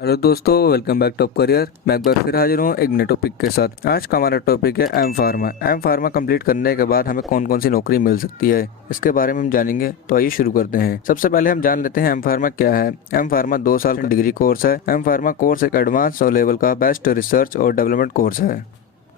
Hello दोस्तों, welcome back top career. मैं एक बार फिर हाजिर हूँ एक नए टॉपिक के साथ। आज का हमारा टॉपिक है M pharma. M pharma complete करने के बाद हमें कौन कौन सी नौकरी मिल सकती है, इसके बारे में हम जानेंगे। तो आइए शुरू करते हैं। सबसे पहले हम जान लेते हैं एम फार्मा क्या है। एम फार्मा 2 साल का डिग्री कोर्स है। एम फार्मा कोर्स एक एडवांस और लेवल का बेस्ट रिसर्च और डेवलपमेंट कोर्स है।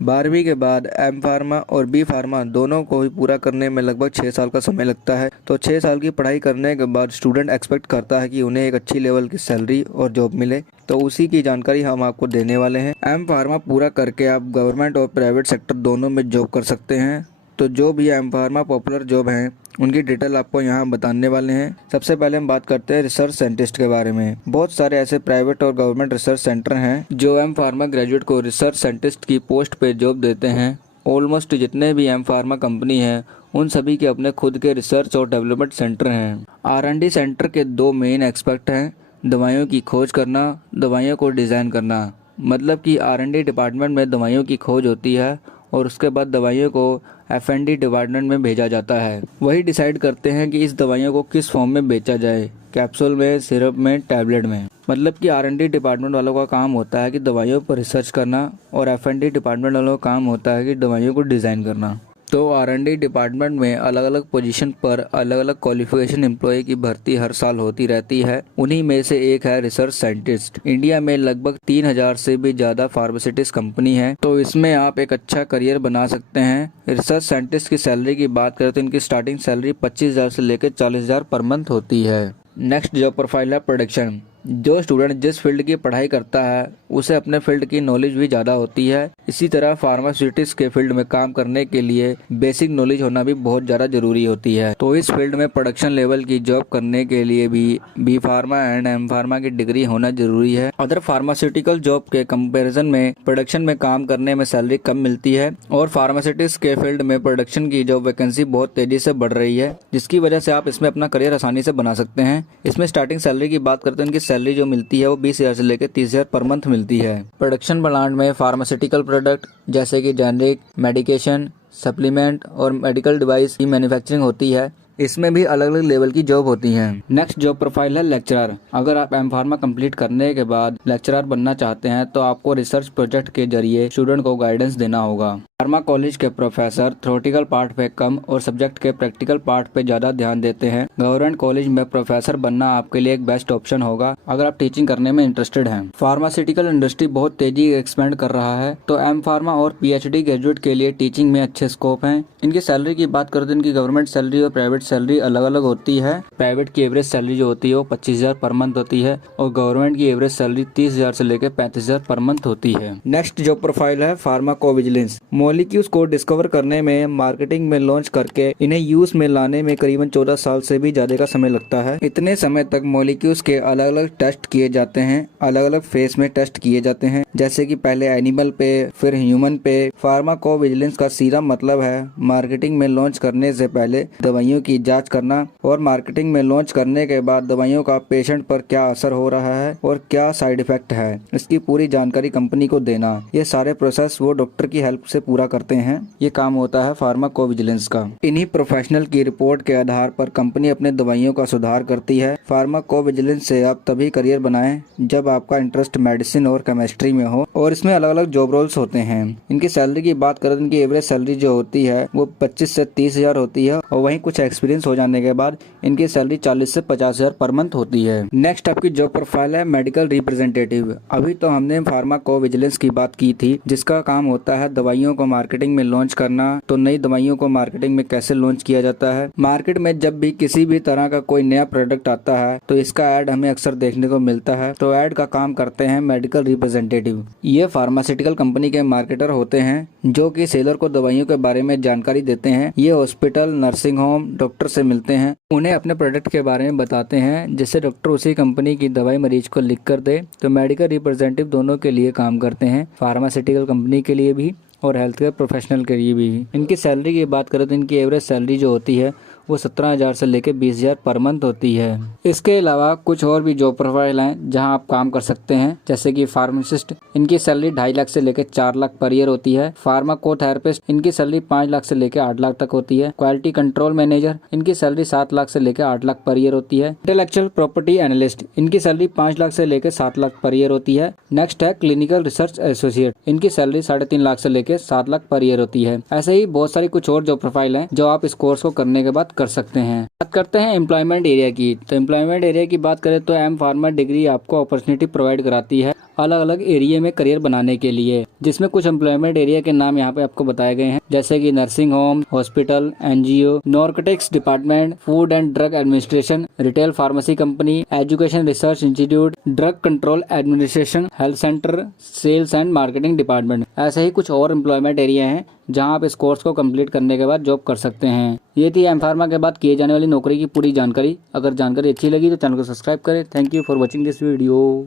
12वीं के बाद एम फार्मा और बी फार्मा दोनों को ही पूरा करने में लगभग 6 साल का समय लगता है। तो 6 साल की पढ़ाई करने के बाद स्टूडेंट एक्सपेक्ट करता है कि उन्हें एक अच्छी लेवल की सैलरी और जॉब मिले। तो उसी की जानकारी हम आपको देने वाले हैं। एम फार्मा पूरा करके आप गवर्नमेंट और प्राइवेट सेक्टर दोनों में जॉब कर सकते हैं। तो जो भी एम फार्मा पॉपुलर जॉब हैं उनकी डिटेल आपको यहाँ बताने वाले हैं। सबसे पहले हम बात करते हैं रिसर्च साइंटिस्ट के बारे में। बहुत सारे ऐसे प्राइवेट और गवर्नमेंट रिसर्च सेंटर हैं जो एम फार्मा ग्रेजुएट को रिसर्च साइंटिस्ट की पोस्ट पे जॉब देते हैं। ऑलमोस्ट जितने भी एम फार्मा कंपनी हैं उन सभी के अपने खुद के रिसर्च और डेवलपमेंट सेंटर हैं। R&D सेंटर के 2 मेन एस्पेक्ट हैं, दवाइयों की खोज करना, दवाइयों को डिज़ाइन करना। मतलब कि R&D डिपार्टमेंट में दवाइयों की खोज होती है और उसके बाद दवाइयों को F&D डिपार्टमेंट में भेजा जाता है। वही डिसाइड करते हैं कि इस दवाइयों को किस फॉर्म में बेचा जाए, कैप्सूल में, सिरप में, टैबलेट में। मतलब कि R&D डिपार्टमेंट वालों का काम होता है कि दवाइयों पर रिसर्च करना और F&D डिपार्टमेंट वालों का काम होता है कि दवाइयों को डिज़ाइन करना। तो R&D डिपार्टमेंट में अलग अलग पोजीशन पर अलग अलग क्वालिफिकेशन एम्प्लॉय की भर्ती हर साल होती रहती है। उन्हीं में से एक है रिसर्च साइंटिस्ट। इंडिया में लगभग 3000 से भी ज़्यादा फार्मास्यूटिक्स कंपनी है, तो इसमें आप एक अच्छा करियर बना सकते हैं। रिसर्च साइंटिस्ट की सैलरी की बात करें तो इनकी स्टार्टिंग सैलरी 25,000 से लेकर 40,000 पर मंथ होती है। नेक्स्ट जॉब प्रोफाइल है प्रोडक्शन। जो स्टूडेंट जिस फील्ड की पढ़ाई करता है उसे अपने फील्ड की नॉलेज भी ज़्यादा होती है। इसी तरह फार्मास्यूटिक्स के फील्ड में काम करने के लिए बेसिक नॉलेज होना भी बहुत ज़्यादा जरूरी होती है। तो इस फील्ड में प्रोडक्शन लेवल की जॉब करने के लिए भी B pharma and M pharma की डिग्री होना जरूरी है। अदर फार्मास्यूटिकल जॉब के कंपेरिजन में प्रोडक्शन में काम करने में सैलरी कम मिलती है और फार्मास्यूटिक्स के फील्ड में प्रोडक्शन की जॉब वैकेंसी बहुत तेजी से बढ़ रही है, जिसकी वजह से आप इसमें अपना करियर आसानी से बना सकते हैं। इसमें स्टार्टिंग सैलरी की बात करते हैं, इनकी सैलरी जो मिलती है वो 20,000 से लेकर 30,000 पर मंथ मिलती है। प्रोडक्शन प्लांट में फार्मास्यूटिकल प्रोडक्ट जैसे कि जेनरिक, मेडिकेशन, सप्लीमेंट और मेडिकल डिवाइस की मैन्युफैक्चरिंग होती है। इसमें भी अलग अलग लेवल की जॉब होती हैं। नेक्स्ट जॉब प्रोफाइल है लेक्चरर। अगर आप एम फार्मा कंप्लीट करने के बाद लेक्चरर बनना चाहते हैं तो आपको रिसर्च प्रोजेक्ट के जरिए स्टूडेंट को गाइडेंस देना होगा। फार्मा कॉलेज के प्रोफेसर थ्योरेटिकल पार्ट पे कम और सब्जेक्ट के प्रैक्टिकल पार्ट पे ज्यादा ध्यान देते हैं। गवर्नमेंट कॉलेज में प्रोफेसर बनना आपके लिए एक बेस्ट ऑप्शन होगा अगर आप टीचिंग करने में इंटरेस्टेड हैं। फार्मास्यूटिकल इंडस्ट्री बहुत तेजी एक्सपेंड कर रहा है, तो एम फार्मा और PhD ग्रेजुएट के लिए टीचिंग में अच्छे स्कोप हैं। इनकी सैलरी की बात करते हैं, इनकी गवर्नमेंट सैलरी और प्राइवेट सैलरी अलग अलग होती है। प्राइवेट की एवरेज सैलरी जो होती है वो 25,000 पर मंथ होती है और गवर्नमेंट की एवरेज सैलरी 30,000 से लेकर 35,000 पर मंथ होती है। नेक्स्ट जॉब प्रोफाइल है फार्माकोविजिलेंस। मॉलिक्यूल्स को डिस्कवर करने में, मार्केटिंग में लॉन्च करके इन्हें यूज में लाने में करीबन 14 साल से भी ज्यादा का समय लगता है। इतने समय तक मॉलिक्यूल्स के अलग अलग टेस्ट किए जाते हैं, अलग अलग फेज में टेस्ट किए जाते हैं, जैसे कि पहले एनिमल पे, फिर ह्यूमन पे। फार्माकोविजिलेंस का सीधा मतलब है मार्केटिंग में लॉन्च करने से पहले दवाइयों की जाँच करना और मार्केटिंग में लॉन्च करने के बाद दवाइयों का पेशेंट पर क्या असर हो रहा है और क्या साइड इफेक्ट है, इसकी पूरी जानकारी कंपनी को देना। ये सारे प्रोसेस वो डॉक्टर की हेल्प से पूरा करते हैं। ये काम होता है फार्माकोविजिलेंस का। इन्हीं प्रोफेशनल की रिपोर्ट के आधार पर कंपनी अपने दवाइयों का सुधार करती है। फार्माकोविजिलेंस से आप तभी करियर बनाएं जब आपका इंटरेस्ट मेडिसिन और केमिस्ट्री में हो, और इसमें अलग अलग जॉब रोल्स होते हैं। इनकी सैलरी की बात करें तो इनकी एवरेज सैलरी जो होती है वो 25 से 30,000 होती है और वहीं कुछ एक्सपीरियंस हो जाने के बाद इनकी सैलरी 40 से 50,000 पर मंथ होती है। नेक्स्ट आपकी जॉब प्रोफाइल है मेडिकल रिप्रेजेंटेटिव। अभी तो हमने फार्माकोविजिलेंस की बात की थी, जिसका काम होता है दवाइयों को मार्केटिंग में लॉन्च करना। तो नई दवाइयों को मार्केटिंग में कैसे लॉन्च किया जाता है। मार्केट में जब भी किसी भी तरह का कोई नया प्रोडक्ट आता है तो इसका ऐड हमें अक्सर देखने को मिलता है। तो ऐड का काम करते हैं मेडिकल रिप्रेजेंटेटिव। ये फार्मास्यूटिकल कंपनी के मार्केटर होते हैं जो कि सेलर को दवाइयों के बारे में जानकारी देते हैं। ये हॉस्पिटल, नर्सिंग होम, डॉक्टर से मिलते हैं, उन्हें अपने प्रोडक्ट के बारे में बताते हैं, जिससे डॉक्टर उसी कंपनी की दवाई मरीज को लिख कर दे। तो मेडिकल रिप्रेजेंटेटिव दोनों के लिए काम करते हैं, फार्मास्यूटिकल कंपनी के लिए भी और हेल्थ केयर प्रोफेशनल के लिए भी। इनकी सैलरी की बात करें तो इनकी एवरेज सैलरी जो होती है वो 17,000 से लेकर 20,000 पर मंथ होती है। इसके अलावा कुछ और भी जॉब प्रोफाइल हैं जहां आप काम कर सकते हैं, जैसे कि फार्मासिस्ट, इनकी सैलरी 2.5 लाख से लेकर 4 लाख पर ईयर होती है। फार्माकोथेरेपिस्ट, इनकी सैलरी 5 लाख से लेकर 8 लाख तक होती है। क्वालिटी कंट्रोल मैनेजर, इनकी सैलरी 7 लाख से लेकर 8 लाख पर ईयर होती है। इंटेलेक्चुअल प्रॉपर्टी एनालिस्ट, इनकी सैलरी 5 लाख से लेकर 7 लाख पर ईयर होती है। नेक्स्ट है क्लिनिकल रिसर्च एसोसिएट, इनकी सैलरी 3.5 लाख से लेकर 7 लाख पर ईयर होती है। ऐसे ही बहुत सारी कुछ और जॉब प्रोफाइल हैं जो आप इस कोर्स को करने के बाद कर सकते हैं। बात करते हैं एम्प्लॉयमेंट एरिया की। तो एम्प्लॉयमेंट एरिया की बात करें तो एम फार्मा डिग्री आपको अपॉर्चुनिटी प्रोवाइड कराती है अलग अलग एरिया में करियर बनाने के लिए, जिसमें कुछ एम्प्लॉयमेंट एरिया के नाम यहाँ पे आपको बताए गए हैं, जैसे कि nursing home, hospital, NGO, narcotics department, food and drug administration, retail pharmacy company, education research institute, drug control administration, health centre, sales and marketing department. ऐसे ही कुछ और एम्प्लॉयमेंट एरिया हैं जहां आप इस कोर्स को कंप्लीट करने के बाद जॉब कर सकते हैं। ये थी एम फार्मा के बाद किए जाने वाली नौकरी की पूरी जानकारी। अगर जानकारी अच्छी लगी तो चैनल को सब्सक्राइब करें। Thank you for watching this video.